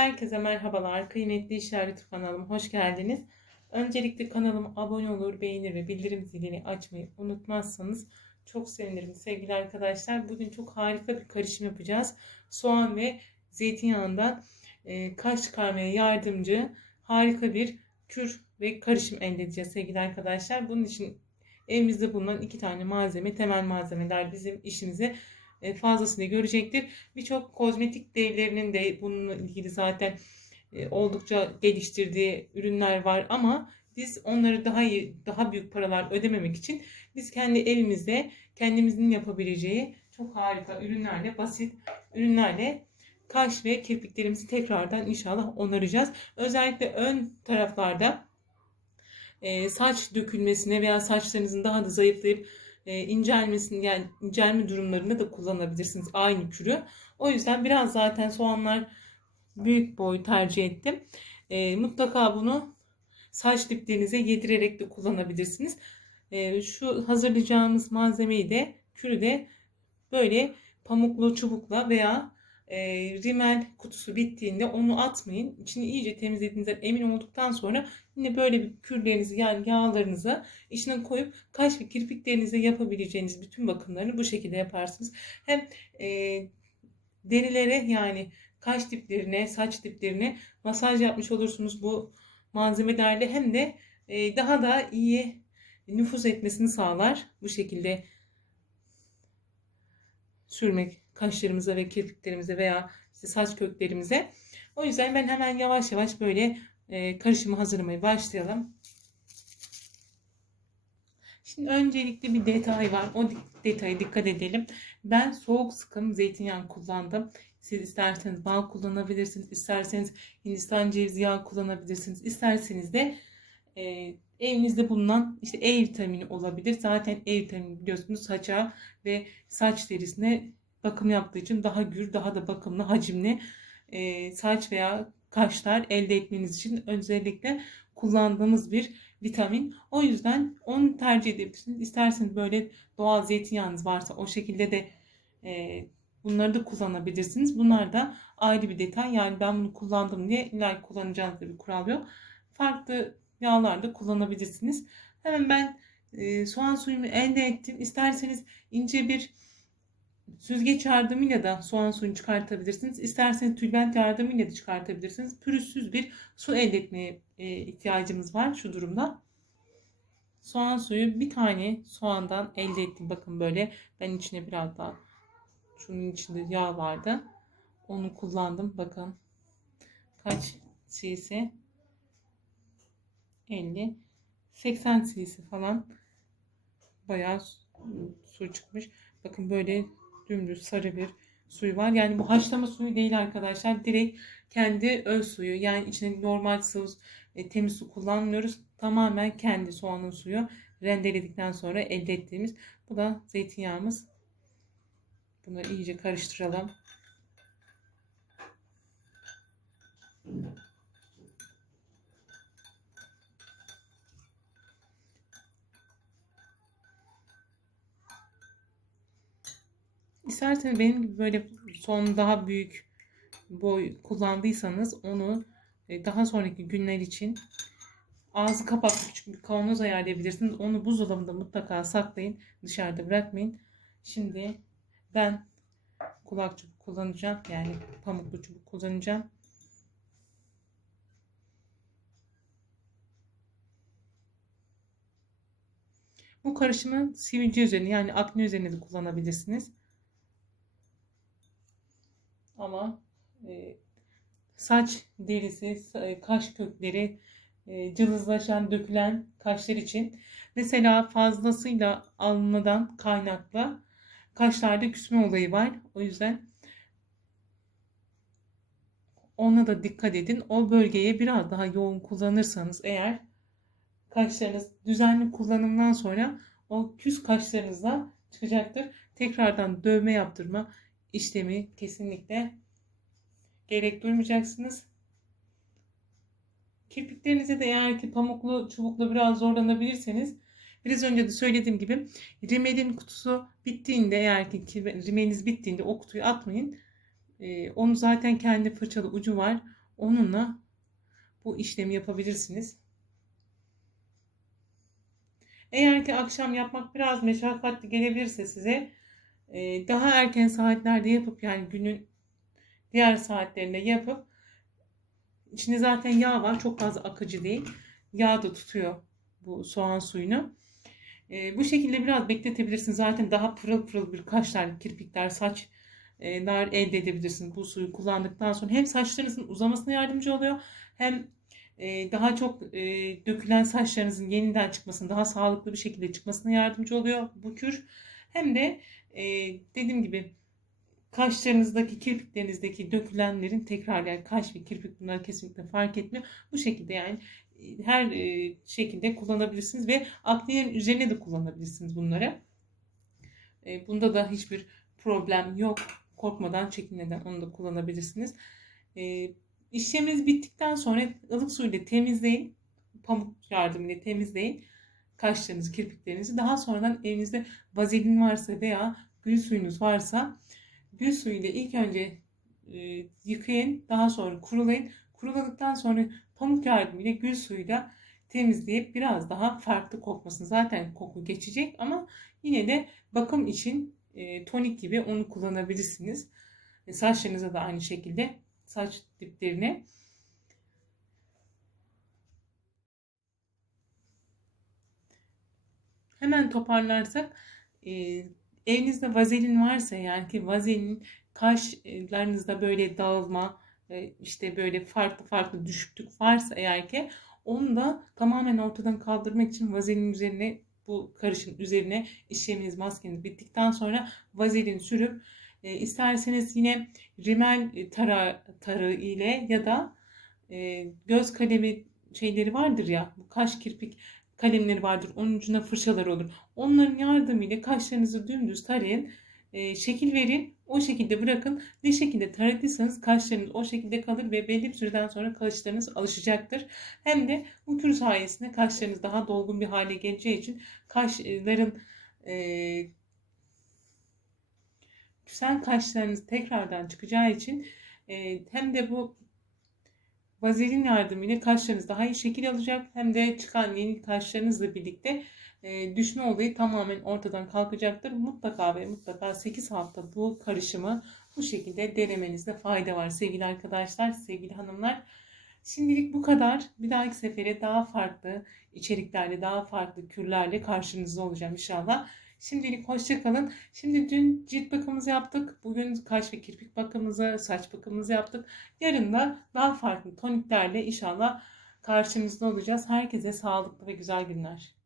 Herkese merhabalar. Kıymetli YouTube kanalıma hoş geldiniz. Öncelikle kanalıma abone olur, beğenir ve bildirim zilini açmayı unutmazsanız çok sevinirim sevgili arkadaşlar. Bugün çok harika bir karışım yapacağız. Soğan ve zeytinyağından e, kaş çıkarmaya yardımcı harika bir kür ve karışım elde edeceğiz sevgili arkadaşlar. Bunun için evimizde bulunan iki tane malzeme, temel malzemeler bizim işimizi e, fazlasını görecektir. Birçok kozmetik devlerinin de bununla ilgili zaten e, oldukça geliştirdiği ürünler var ama biz onları daha iyi, daha büyük paralar ödememek için biz kendi evimizde kendimizin yapabileceği çok harika ürünlerle, basit ürünlerle kaş ve kirpiklerimizi tekrardan inşallah onaracağız. Özellikle ön taraflarda e, saç dökülmesine veya saçlarınızın daha da zayıflayıp e, incelmesini yani incelme durumlarında da kullanabilirsiniz aynı kürü. O yüzden biraz zaten soğanlar büyük boy tercih ettim. E, mutlaka bunu saç diplerinize yedirerek de kullanabilirsiniz. E, şu hazırlayacağımız malzemeyi de kürü de böyle pamuklu çubukla veya e, rimel kutusu bittiğinde onu atmayın. İçini iyice temizlediğinizden emin olduktan sonra yine böyle bir kürlerinizi yani yağlarınızı içine koyup kaş ve kirpiklerinize yapabileceğiniz bütün bakımlarını bu şekilde yaparsınız. Hem e, derilere yani kaş diplerine, saç diplerine masaj yapmış olursunuz bu malzemelerle hem de e, daha da iyi nüfuz etmesini sağlar. Bu şekilde sürmek kaşlarımıza ve kirpiklerimize veya işte saç köklerimize. O yüzden ben hemen yavaş yavaş böyle e, karışımı hazırlamaya başlayalım. Şimdi öncelikle bir detay var. O detaya dikkat edelim. Ben soğuk sıkım zeytinyağı kullandım. Siz isterseniz bal kullanabilirsiniz. isterseniz Hindistan cevizi yağı kullanabilirsiniz. İsterseniz de e, evinizde bulunan işte E vitamini olabilir. Zaten E vitamini biliyorsunuz saça ve saç derisine bakım yaptığı için daha gür, daha da bakımlı, hacimli e, saç veya kaşlar elde etmeniz için özellikle kullandığımız bir vitamin. O yüzden onu tercih edebilirsiniz. İsterseniz böyle doğal zeytinyağınız varsa o şekilde de e, bunları da kullanabilirsiniz. Bunlar da ayrı bir detay. Yani ben bunu kullandım diye illa kullanacağınız bir kural yok. Farklı yağlar da kullanabilirsiniz. Hemen ben e, soğan suyumu elde ettim. İsterseniz ince bir Süzgeç yardımıyla da soğan suyunu çıkartabilirsiniz. İsterseniz tülbent yardımıyla da çıkartabilirsiniz. Pürüzsüz bir su elde etmeye e, ihtiyacımız var şu durumda. Soğan suyu bir tane soğandan elde ettim. Bakın böyle ben içine biraz daha şunun içinde yağ vardı. Onu kullandım. Bakın kaç cc 50 80 cc falan bayağı su çıkmış. Bakın böyle dümdüz sarı bir suyu var. Yani bu haşlama suyu değil arkadaşlar. Direkt kendi öz suyu. Yani içine normal sıvı e, temiz su kullanmıyoruz. Tamamen kendi soğanın suyu rendeledikten sonra elde ettiğimiz. Bu da zeytinyağımız. Bunları iyice karıştıralım. İsterseniz benim gibi böyle son daha büyük boy kullandıysanız onu e, daha sonraki günler için ağzı kapaklı küçük bir kavanoz ayarlayabilirsiniz. Onu buzdolabında mutlaka saklayın. Dışarıda bırakmayın. Şimdi ben kulak çubuk kullanacağım. Yani pamuklu çubuk kullanacağım. Bu karışımı sivilce üzerine yani akne üzerine de kullanabilirsiniz. Ama e, saç derisi, e, kaş kökleri, e, cılızlaşan, dökülen kaşlar için mesela fazlasıyla almadan kaynakla kaşlarda küsme olayı var. O yüzden ona da dikkat edin. O bölgeye biraz daha yoğun kullanırsanız eğer kaşlarınız düzenli kullanımdan sonra o küs kaşlarınızda çıkacaktır. Tekrardan dövme yaptırma işlemi kesinlikle gerek duymayacaksınız. Kirpiklerinize de eğer ki pamuklu çubukla biraz zorlanabilirseniz biraz önce de söylediğim gibi rimelin kutusu bittiğinde eğer ki rimeliniz bittiğinde o kutuyu atmayın. Ee, onu zaten kendi fırçalı ucu var. onunla bu işlemi yapabilirsiniz. Eğer ki akşam yapmak biraz meşakkatli gelebilirse size e, daha erken saatlerde yapıp yani günün diğer saatlerinde yapıp içinde zaten yağ var çok fazla akıcı değil. Yağ da tutuyor bu soğan suyunu. E, bu şekilde biraz bekletebilirsiniz. Zaten daha pırıl pırıl bir kaşlar, kirpikler, saç e, elde edebilirsiniz bu suyu kullandıktan sonra. Hem saçlarınızın uzamasına yardımcı oluyor hem e, daha çok e, dökülen saçlarınızın yeniden çıkmasını, daha sağlıklı bir şekilde çıkmasına yardımcı oluyor bu kür. Hem de e, dediğim gibi kaşlarınızdaki, kirpiklerinizdeki dökülenlerin tekrar yani kaş ve kirpik bunlar kesinlikle fark etmiyor. Bu şekilde yani her şekilde kullanabilirsiniz ve aknenin üzerine de kullanabilirsiniz bunları. Bunda da hiçbir problem yok. Korkmadan, çekinmeden onu da kullanabilirsiniz. İşleminiz bittikten sonra ılık suyla temizleyin. Pamuk yardımıyla temizleyin. Kaşlarınızı, kirpiklerinizi. Daha sonradan evinizde vazelin varsa veya gül suyunuz varsa gül suyuyla ilk önce e, yıkayın. Daha sonra kurulayın. Kuruladıktan sonra pamuk yardımıyla gül suyuyla temizleyip biraz daha farklı kokmasını zaten koku geçecek ama yine de bakım için e, tonik gibi onu kullanabilirsiniz. E, saçlarınıza da aynı şekilde saç diplerine hemen toparlarsak e, evinizde vazelin varsa yani ki vazelin kaşlarınızda böyle dağılma e, işte böyle farklı farklı düşüklük varsa eğer ki onu da tamamen ortadan kaldırmak için vazelin üzerine bu karışın üzerine işleminiz maskeniz bittikten sonra vazelin sürüp e, isterseniz yine rimel tara, tarı ile ya da e, göz kalemi şeyleri vardır ya bu kaş kirpik kalemleri vardır. Onun ucuna fırçalar olur. Onların yardımıyla kaşlarınızı dümdüz tarayın. E, şekil verin. O şekilde bırakın. Ne şekilde taradıysanız kaşlarınız o şekilde kalır ve belli bir süreden sonra kaşlarınız alışacaktır. Hem de bu kür sayesinde kaşlarınız daha dolgun bir hale geleceği için kaşların e, güzel kaşlarınız tekrardan çıkacağı için e, hem de bu vazelin yardımıyla kaşlarınız daha iyi şekil alacak hem de çıkan yeni kaşlarınızla birlikte e, düşme olayı tamamen ortadan kalkacaktır. Mutlaka ve mutlaka 8 hafta bu karışımı bu şekilde denemenizde fayda var sevgili arkadaşlar, sevgili hanımlar. Şimdilik bu kadar. Bir dahaki sefere daha farklı içeriklerle, daha farklı kürlerle karşınızda olacağım inşallah. Şimdilik hoşçakalın. Şimdi dün cilt bakımımızı yaptık. Bugün kaş ve kirpik bakımımızı, saç bakımımızı yaptık. Yarın da daha farklı toniklerle inşallah karşınızda olacağız. Herkese sağlıklı ve güzel günler.